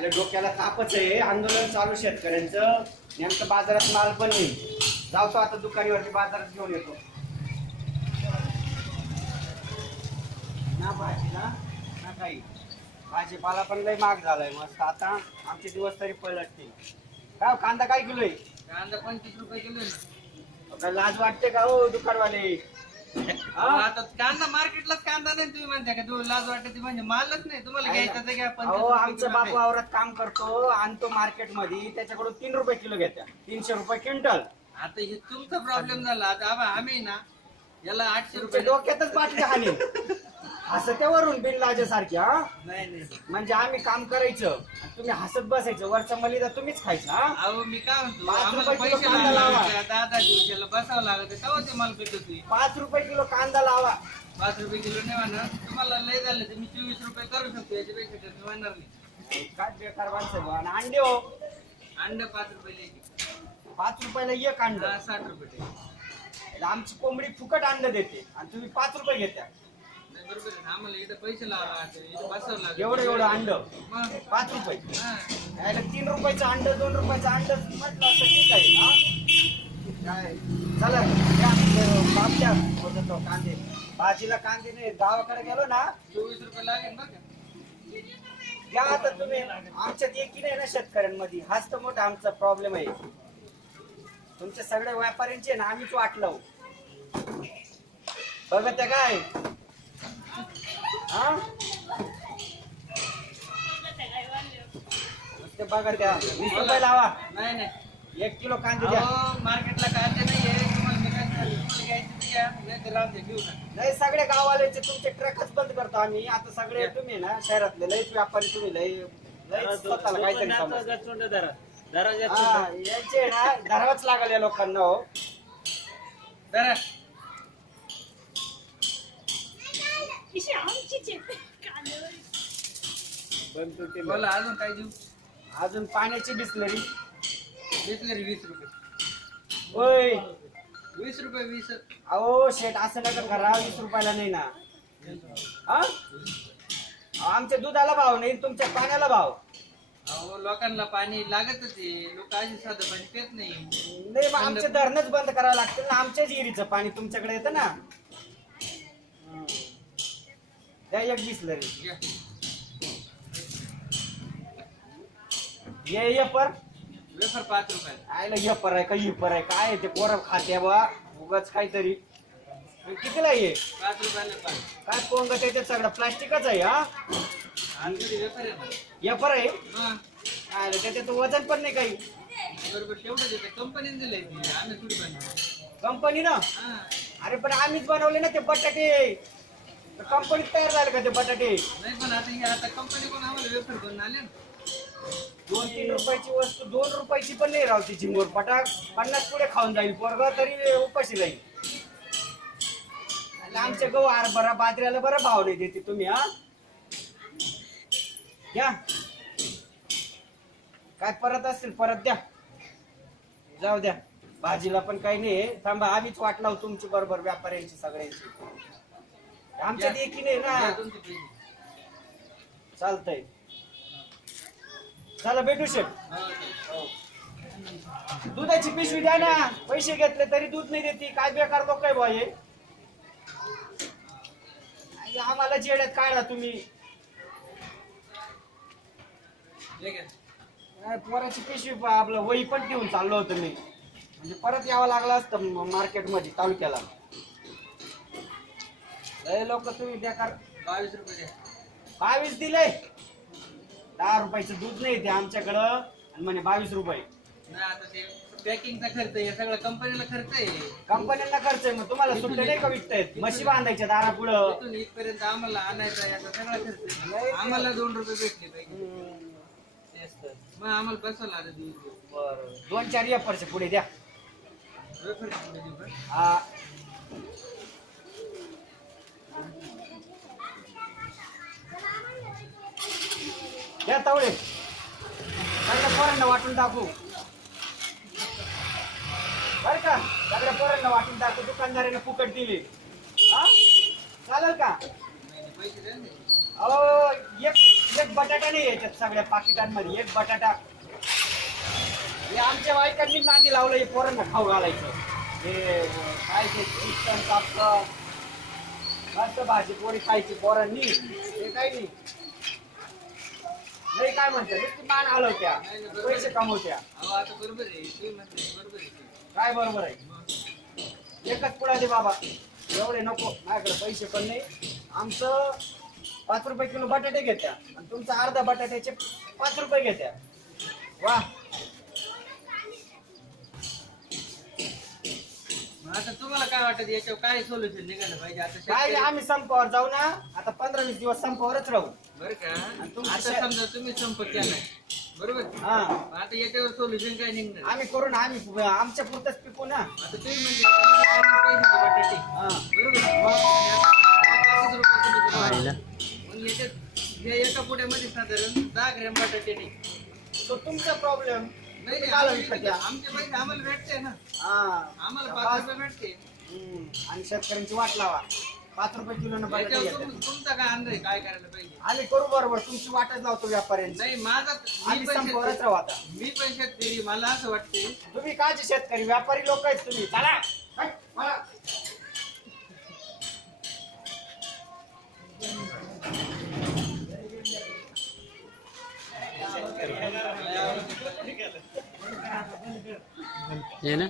आलं डोक्याला तापच आहे. आंदोलन चालू शेतकऱ्यांचं. नेमकं बाजारात माल पण नाही. जातो आता दुकानीवरती बाजारात घेऊन येतो. ना भाजीला ना काही. भाजीपाला पण लय महाग झालाय. मस्त आता आमचे दिवस तरी पलटतील. काय हो, कांदा काय किलो आहे? कांदा 25 रुपये किलो आहे. काय लाज वाटते का हो दुकानवाले? आता कांदा मार्केटलाच कांदा नाही तुम्ही म्हणता का? तू लाज वाटते ती म्हणजे मालच नाही तुम्हाला घ्यायचा तर घ्या. 25 अहो रुपये आमचा किलो बापू आहे. वावरात काम करतो, आणतो मार्केट मध्ये, त्याच्याकडून 3 रुपये किलो घेत्या, 300 रुपये क्विंटल. आता हे तुमचा प्रॉब्लेम झाला. आता आम्ही ना याला 800 तुमच्या रुपये डोक्यातच बाटली हानी. असं ते वरून बिल लाजेसारखी. हा नाही नाही म्हणजे आम्ही काम करायचं आणि तुम्ही हसत बसायचं. वरचा मलिदा तुम्हीच खायचा. हा? अहो मी काय म्हणतो 5 आम्हाला रुपये किलो पैसे कांदा लावा. लावायचे 10 दिवसाला बसावं लागत तेव्हा ते माल भेटत 5 रुपये किलो कांदा लावा. 5 रुपये किलो नाही म्हणा. तुम्हाला लय झालं तर मी 24 रुपये करू शकतो. याच्यापेक्षा कमी होणार नाही. काय बेकार माणसं बा. आणि अंडे हो, अंडे 5 रुपये द्यायचे. 5 रुपयाला एक अंड. 60 रुपये द्यायचे. आमची कोंबडी फुकट अंड देते आणि तुम्ही 5 रुपये घेत्या. नाही, बरोबर आहे. आम्हाला इथं पैसे लावा इथं बसावं लागत. एवढं अंड मग 5 रुपये. हा. यायला 3 रुपयाचं अंड, 2 रुपयाचं अंड म्हटलं असं ठीक आहे. हा काय चला बाप द्या होतं तो कांदे. भाजीला कांदे नाही. गावाकडे गेलो ना 24 रुपये लागेल बघा. या आता तुम्ही. आमच्यात एकी नाही ना शेतकऱ्यांमध्ये. हाच तर मोठा आमचा प्रॉब्लेम आहे. तुमच्या सगळ्या व्यापाऱ्यांचे ना आम्हीच वाटलो बघत आहे काय. हा नुसते बघा त्या 20 रुपये लावा. नाही नाही 1 किलो कांदे द्या. मार्केटला कांदे नाहीये. तुम्हाला मी काय सांगतो, तुम्हाला घ्यायचे ते घ्या. नाही तर राहू दे, घेऊ नका. नाही सगळे गाववाल्याचे तुमचे ट्रकच बंद करतो आम्ही. आता सगळे तुम्ही ना शहरातले लयच व्यापारी. तुम्ही लय स्वतःला काहीतरी समजता. हा, यांचे ना धरावंच लागल या लोकांना. हो जरा बोला अजून काय देऊ? अजून पाण्याची बिसलरी. बिसलरी 20 रुपये. होय 20 रुपये 20. अहो शेट असं नका करा. 20 रुपयाला नाही ना. हा आमच्या दुधाला भाव नाही, तुमच्या पाण्याला भाव अहो लोकांना पाणी लागतच आहे. लोक अशी साधं पाणी पित नाही. नाही. मग आमचे धरणच बंद करावं लागतील ना. आमच्याच विहिरीचं पाणी तुमच्याकडे येतं ना. द्या 1 बिसलरी. घ्या. ये पर वेफर 5 रुपये. आयला ये पर आहे का इपर आहे काय ते पोरं खाते बा उगाच काहीतरी. कितीला ये 5 रुपयाला पाणी. काय पोंग त्याच्यात सगळं प्लास्टिकच आहे. हा आतमध्ये वेफर आहे ना. ये पर आहे. हा. आयला त्याच्यात वजन पण नाही काही. बरोबर तेवढं देते. कंपनीने दिलंय ते. आम्ही थोडी बनवतो. कंपनी ना. हा. अरे पण आम्हीच बनवले ना ते बटाटे. कंपनीत तयार झाले का ते बटाटे? नाही पण आता कंपनी कोण आम्हाला वेफर बनवून आले ना. 2-3 रुपयाची वस्तू 2 रुपयाची पण नाही राहती. झिंगोर पटाक 50 पुढे खाऊन जाईल पोरग तरी उपाशी राहील. आणि आमच्या गहू हरभरा बाजऱ्याला बरं भाव नाही देते तुम्ही. हा द्या. काय परत असतील परत द्या. जाऊ द्या. भाजीला पण काही नाही. थांबा आम्हीच वाट लावू तुमची बरोबर व्यापाऱ्यांची सगळ्यांची. आमच्यात एकी नाही द्या ना. तुमचे पैसे. चालतंय. चला भेटू शेट. हो. दुधाची पिशवी द्या ना. पैसे घेतले तरी दूध नाही देते. काय बेकार लोक आहे बा हे. आम्हाला जेड्यात काढा तुम्ही. हे घ्या. काय पोराची पिशवी आपलं वही पण ठेवून चाललो होतो मी. म्हणजे परत यावं लागलं असतं मार्केटमध्ये तालुक्याला. लय लोक तुम्ही बेकार. 22 रुपये द्या. 22 दिले. 10 रुपयाचं दूध नाही ते आमच्याकडं आणि म्हणे 22 रुपये. नाही आता ते पॅकिंगचा खर्च आहे. सगळं कंपनीला खर्च आहे. कंपन्यांना खर्च आहे. मग तुम्हाला सुट्टे नाही का विकतायत? म्हशी बांधायच्या दारा पुढं. इथून इथपर्यंत आम्हाला आणायचा याचा सगळा खर्च आहे. आम्हाला 2 रुपये भेटले पाहिजे. तेच तर. मग आम्हाला बसवलं आता दिवस. बरं 2-4 एफरचे पुढे द्या. वेफर पुढे देऊ का? हा द्या तवळे. सगळ्या पोरांना वाटून टाकू बर का. सगळ्या पोरांना वाटून टाकू. दुकानदाराने फुकट दिली. हा चालेल का? नाही, पैसे द्या ना. अहो एक बटाटा नाही याच्यात सगळ्या पाकिटांमध्ये एक बटाटा. हे आमच्या बायकांनी नांदी लावलं हे पोरांना खाऊ घालायचं. हे काय ते चिकन कापतं मस्त भाजी पोळी खायची पोरांनी. हे काही नाही नाही काय म्हणतात नुसती मान हलवत्या पैसे कमवत्या. अहो, आता बरोबर आहे तुम्ही म्हणते बरोबर आहे ते. काय बरोबर आहे एकच पुढा दे बाबा एवढे नको माझ्याकडे पैसे पण नाही. आमचं 5 रुपये किलो बटाटे घेत्या आणि तुमचा अर्धा बटाट्याचे 5 रुपये घेत्या. वा मग आता तुम्हाला काय वाटत याच्यावर काय सोल्युशन निघालं पाहिजे आता काय शेतकरी- आम्ही संपावर जाऊ ना आता 15-20 दिवस संपावरच राहू. बरं का तुमचं आता शेत- समजा तुम्ही संपर्क केलाय बरोबर हा मग आता याच्यावर सोल्युशन काय निघणार आम्ही करू ना आम्ही आमच्या पुरतच पिकू ना. आता तुम्ही म्हणजे याच्यामध्ये 50 पैसे बटाटे हा बरोबर आणि आता 50 रुपये किलो तुम्हाला. मग याच्यात हे एका पुड्यामध्ये साधारण 10 ग्रॅम बटाटे नाही तो तुमचा प्रॉब्लेम. नाही नाही, चालेल आम्ही- विकत आमचे पैसे आम्हाला भेटते ना हा आम्हाला 5 रुपये भेटते आणि शेतकऱ्यांची वाट लावा 5 रुपये किलो बटाटे याच्यावर घेतात. तुमचा काय अंदाज आहे काय करायला पाहिजे आम्ही करू बरोबर तुमची वाटच लावतो व्यापाऱ्यांची. नाही माझा आम्ही संपावरच राहू आता. मी पण शेतकरी मला असं वाटते तुम्ही काचे शेतकरी व्यापारी लोक आहेत तुम्ही. चला हट, मला. ये ना